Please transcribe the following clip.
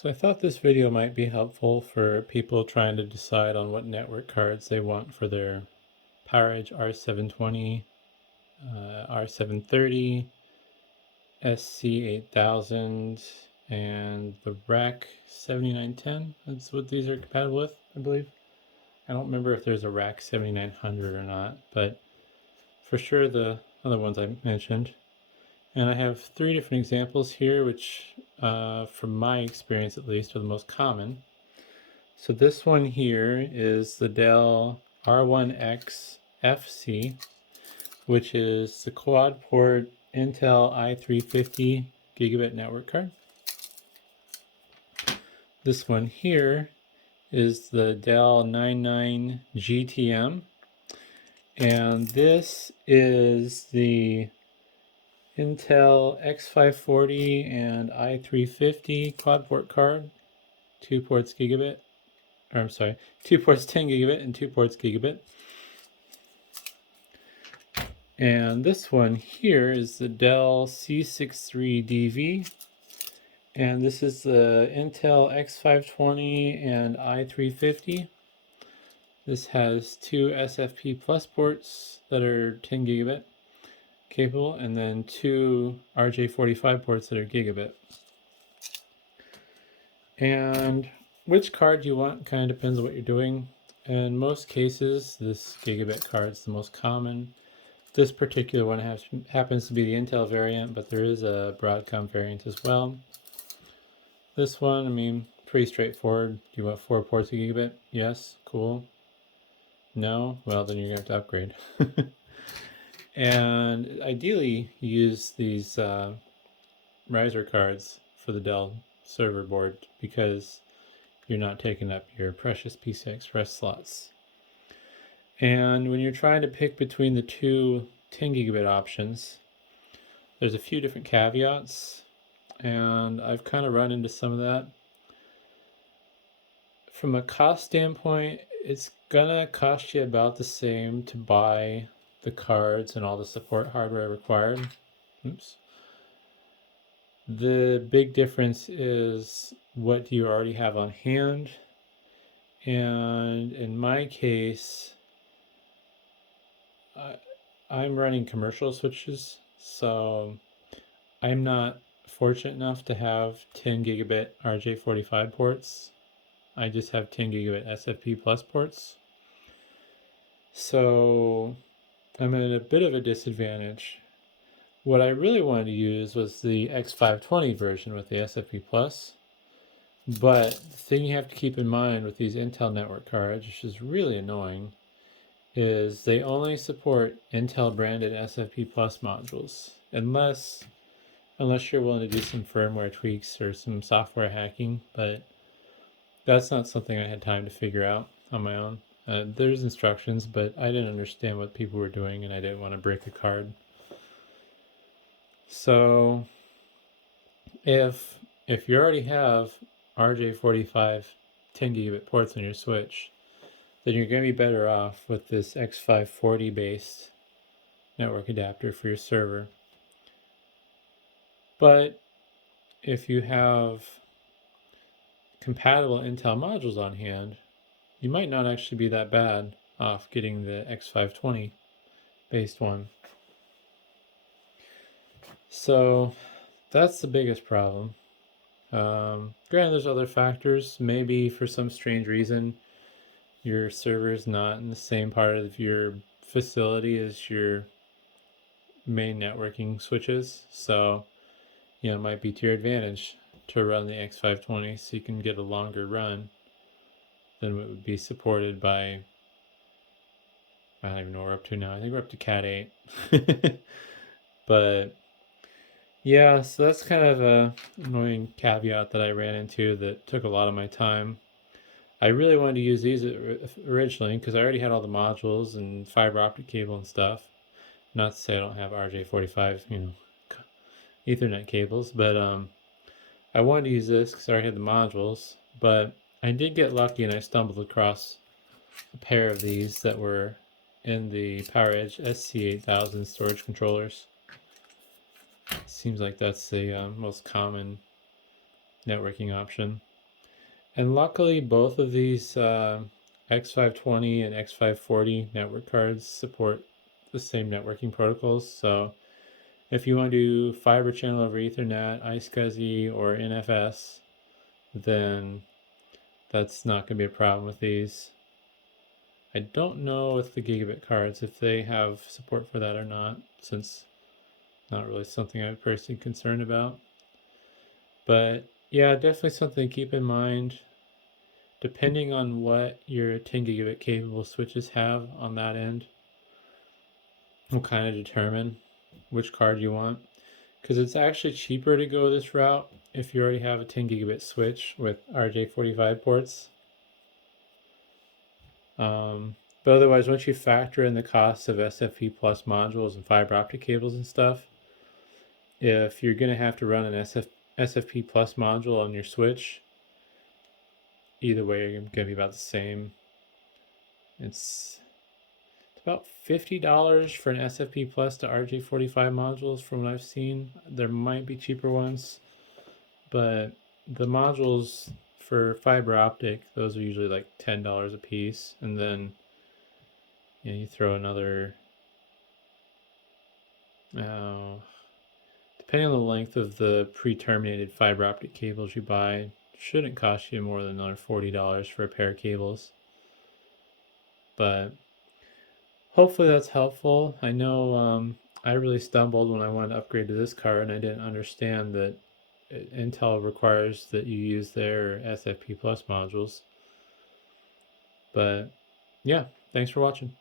So I thought this video might be helpful for people trying to decide on what network cards they want for their Poweredge R720, R730, SC8000, and the Rack 7910. That's what these are compatible with, I believe. I don't remember if there's a Rack 7900 or not, but for sure the other ones I mentioned. And I have three different examples here, which, from my experience at least, are the most common. So this one here is the Dell R1XFC, which is the quad port Intel i350 gigabit network card. This one here is the Dell 99 GTM, and this is the Intel X520 and i350 quad port card, 2 ports gigabit, or I'm sorry, 2 ports 10 gigabit and 2 ports gigabit. And this one here is the Dell C63DV, and this is the Intel X520 and i350. This has 2 SFP plus ports that are 10 gigabit capable, and then 2 RJ45 ports that are gigabit. And which card you want kind of depends on what you're doing. In most cases, this gigabit card is the most common. This particular one happens to be the Intel variant, but there is a Broadcom variant as well. This one, I mean, pretty straightforward. Do you want 4 ports of gigabit? Yes, cool. No? Well, then you're going to have to upgrade. And ideally, you use these riser cards for the Dell server board because you're not taking up your precious PCI Express slots. And when you're trying to pick between the two 10 gigabit options, there's a few different caveats, and I've kind of run into some of that. From a cost standpoint, it's gonna cost you about the same to buy the cards and all the support hardware required. Oops. The big difference is what you already have on hand. And in my case, I'm running commercial switches, so I'm not fortunate enough to have 10 gigabit RJ45 ports. I just have 10 gigabit SFP plus ports. So I'm at a bit of a disadvantage. What I really wanted to use was the X520 version with the SFP plus. But the thing you have to keep in mind with these Intel network cards, which is really annoying, is they only support Intel branded SFP plus modules, unless you're willing to do some firmware tweaks or some software hacking, but that's not something I had time to figure out on my own. There's instructions, but I didn't understand what people were doing, and I didn't want to break a card. So if you already have RJ45 10 gigabit ports on your switch, then you're going to be better off with this X540 based network adapter for your server. But if you have compatible Intel modules on hand, you might not actually be that bad off getting the X520 based one. So that's the biggest problem. Granted, there's other factors. Maybe for some strange reason, your server is not in the same part of your facility as your main networking switches. So, it might be to your advantage to run the X520 so you can get a longer run than what would be supported by, I don't even know what we're up to now. I think we're up to Cat 8. But yeah, so that's kind of a annoying caveat that I ran into that took a lot of my time. I really wanted to use these originally because I already had all the modules and fiber optic cable and stuff. Not to say I don't have RJ45, Ethernet cables, but I wanted to use this because I already had the modules. But I did get lucky and I stumbled across a pair of these that were in the Poweredge SC8000 storage controllers. Seems like that's the most common networking option. And luckily, both of these X520 and X540 network cards support the same networking protocols. So if you want to do fiber channel over Ethernet, iSCSI, or NFS, then that's not going to be a problem with these. I don't know with the gigabit cards if they have support for that or not, since not really something I'm personally concerned about. But yeah, definitely something to keep in mind. Depending on what your 10 gigabit capable switches have on that end, will kind of determine which card you want. Because it's actually cheaper to go this route if you already have a 10 gigabit switch with RJ45 ports. But otherwise, once you factor in the costs of SFP plus modules and fiber optic cables and stuff, if you're going to have to run an SFP plus module on your switch, either way, you're going to be about the same. It's about $50 for an SFP plus to RJ45 modules from what I've seen. There might be cheaper ones, but the modules for fiber optic, those are usually like $10 a piece, and then you throw another, depending on the length of the pre-terminated fiber optic cables you buy, shouldn't cost you more than another $40 for a pair of cables. But hopefully that's helpful. I know I really stumbled when I wanted to upgrade to this card, and I didn't understand that Intel requires that you use their SFP plus modules. But yeah, thanks for watching.